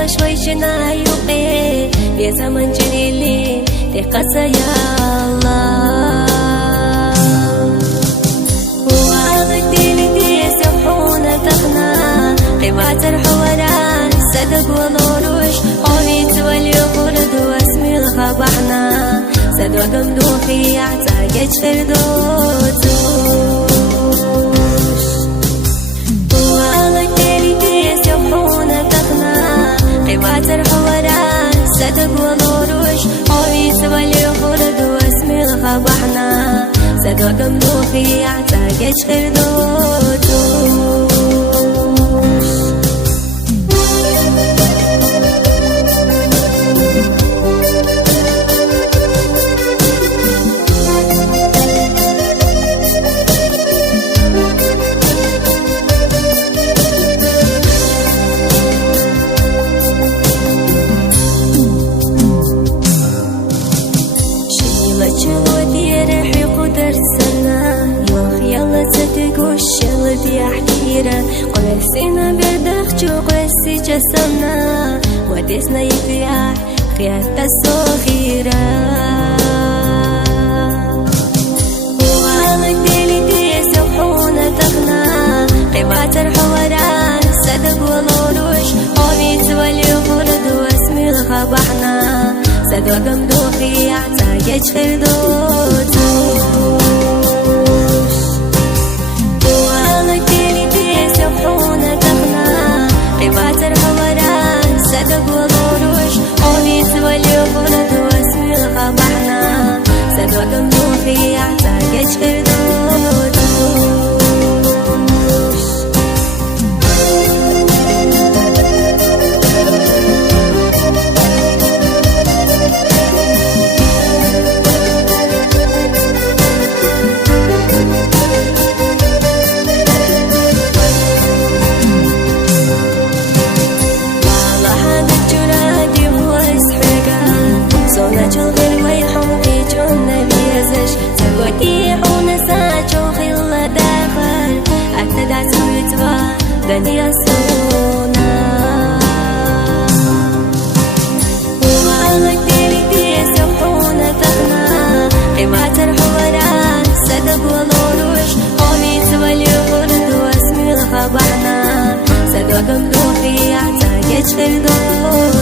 يلا شوي جنا يوقي يا زمن جليلي تقسى يا الله وغديلي دي سبحونا تغنى قيمات الحوارات صدق وضروش قوميت واليخرد واسمي الخبحنا صدق مدوخي اعتاقج فردوتوش وغديلي دي سبحونا تغنى قيمات الحوارات صدق وضروش قوميت واليخرد واسمي الخبحنا صدق مدوخي اعتاقج فردوتوش قرسينا بردخ قرسي جسمنا ودسنا يفيح خيات الصغيرة وعلى ديلي دي سبحونا تغنى قيمات الحوارات صدق وضروش قوميت واليخرد واسمي الخبحنا صدق مدوخي اعتاقج فردوتوش سبحونا تغنى قيمات الحوارات صدق وضروش قوميت واليخرد واسمي الخبحنا صدق مدوخي اعتاقج فردوتوش دنيا سونا وعلى ديلي دي سبحونا تغنى قيمات الحوارات صدق وضروش قوميت واليخرد واسمي الخبحنا صدق مدوخي اعتاقج فردوش